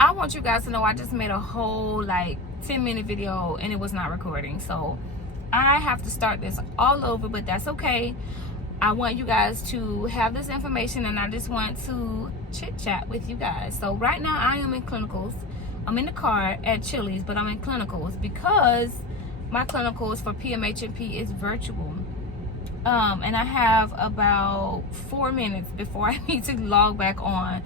I want you guys to know I just made a whole like 10-minute video and it was not recording. So I have to start this all over, but that's okay. I want you guys to have this information, and I just want to chit chat with you guys. So right now I am in clinicals. I'm in the car at Chili's, but I'm in clinicals because my clinicals for PHMNP is virtual. And I have about 4 minutes before I need to log back on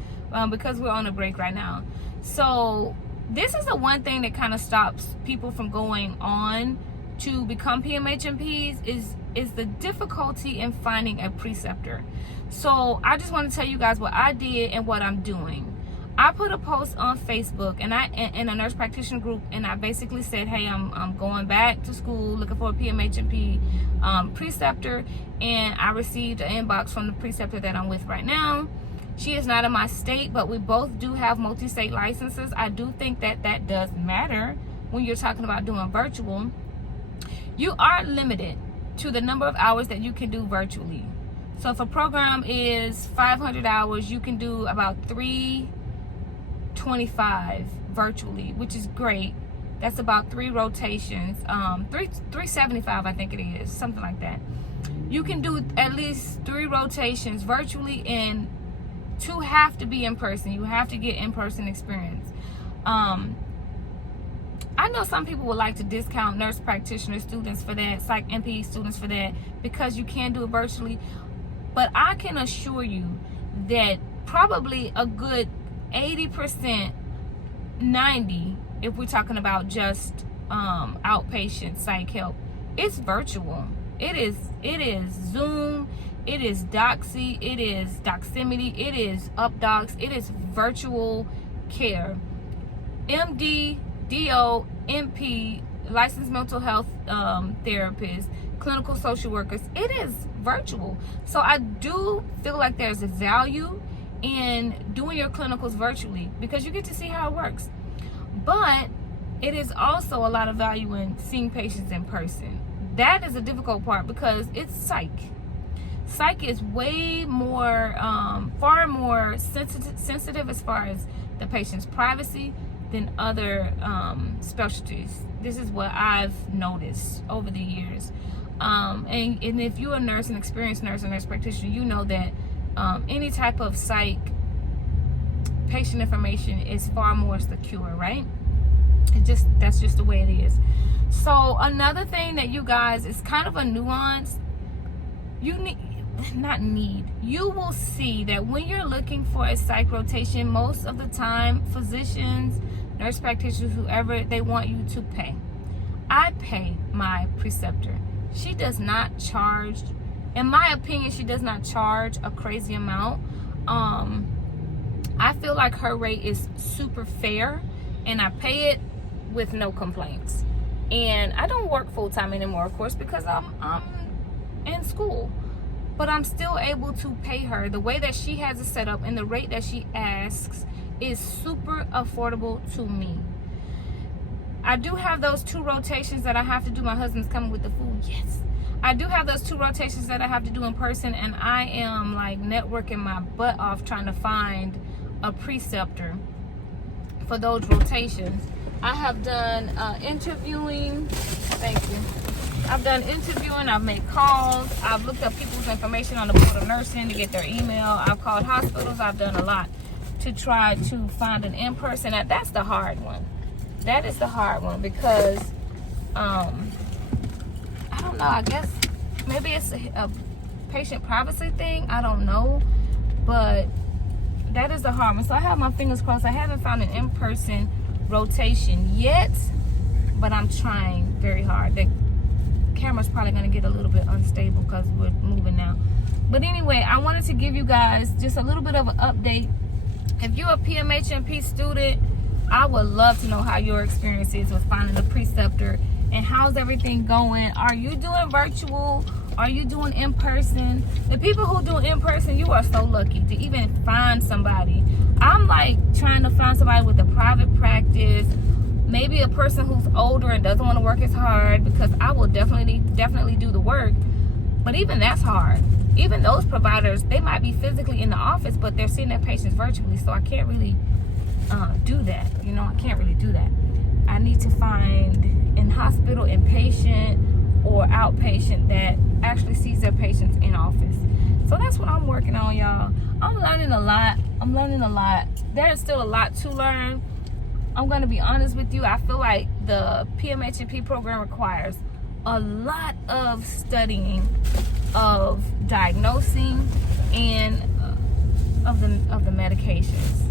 because we're on a break right now. So this is the one thing that kind of stops people from going on to become PHMNPs is the difficulty in finding a preceptor. So I just want to tell you guys what I did and what I'm doing. I put a post on Facebook and in a nurse practitioner group, and I basically said, hey, I'm going back to school looking for a PHMNP preceptor, and I received an inbox from the preceptor that I'm with right now. She is not in my state, but we both do have multi-state licenses. I do think that does matter when you're talking about doing virtual. You are limited to the number of hours that you can do virtually. So if a program is 500 hours, you can do about 325 virtually, which is great. That's about 3 rotations, 375 I think it is, something like that. You can do at least 3 rotations virtually, and 2 have to be in person. You have to get in-person experience. I know some people would like to discount nurse practitioner students for that, psych NP students for that, because you can do it virtually. But I can assure you that probably a good 80%, 90%, if we're talking about just outpatient psych help, it's virtual. It is Zoom, it is Doxy, it is Doximity, it is UpDocs, it is virtual care. MD, DO, MP, licensed mental health therapists, clinical social workers, it is virtual. So I do feel like there's a value in doing your clinicals virtually because you get to see how it works. But it is also a lot of value in seeing patients in person. That is a difficult part because it's psych. Psych is way more, far more sensitive as far as the patient's privacy than other specialties. This is what I've noticed over the years. And if you're a nurse, an experienced nurse, a nurse practitioner, you know that any type of psych patient information is far more secure, right? That's just the way it is. So another thing that you guys is kind of a nuance. You will see that when you're looking for a psych rotation, most of the time physicians, nurse practitioners, whoever, they want you to pay. I pay my preceptor. She does not charge, in my opinion, she does not charge a crazy amount. I feel like her rate is super fair, and I pay it with no complaints. And I don't work full-time anymore, of course, because I'm in school. But I'm still able to pay her the way that she has it set up, and the rate that she asks is super affordable to me. I do have those 2 rotations that I have to do. My husband's coming with the food. Yes. I do have those 2 rotations that I have to do in person, and I am like networking my butt off trying to find a preceptor for those rotations. I have done interviewing. Thank you. I've done interviewing, I've made calls, I've looked up people's information on the board of nursing to get their email, I've called hospitals, I've done a lot to try to find an in-person. That's the hard one. That is the hard one because, I don't know, I guess maybe it's a patient privacy thing, I don't know, but that is the hard one. So I have my fingers crossed. I haven't found an in-person rotation yet, but I'm trying very hard. The camera's probably going to get a little bit unstable because we're moving now. But anyway, I wanted to give you guys just a little bit of an update. If you're a PHMNP student, I would love to know how your experience is with finding a preceptor and how's everything going. Are you doing virtual? Are you doing in person? The people who do in person, you are so lucky to even find somebody. I'm like trying to find somebody with a private practice, maybe a person who's older and doesn't want to work as hard, because I will definitely do the work. But even that's hard. Even those providers, they might be physically in the office, but they're seeing their patients virtually, so I can't really do that. You know, I can't really do that. I need to find in hospital inpatient or outpatient that actually sees their patients in office. So that's what I'm working on, y'all. I'm learning a lot. There's still a lot to learn. I'm going to be honest with you. I feel like the PHMNP program requires a lot of studying, of diagnosing, and of the medications.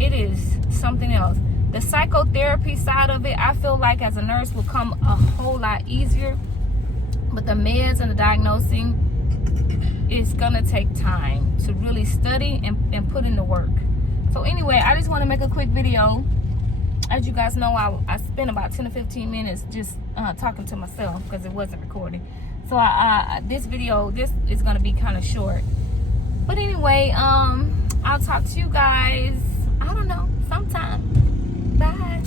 It is something else. The psychotherapy side of it, I feel like as a nurse will come a whole lot easier. But the meds and the diagnosing is gonna take time to really study and put in the work. So anyway, I just want to make a quick video. As you guys know, I spent about 10 to 15 minutes just talking to myself because it wasn't recording. So this video, this is gonna be kind of short. But anyway, I'll talk to you guys, I don't know, sometime. Bye.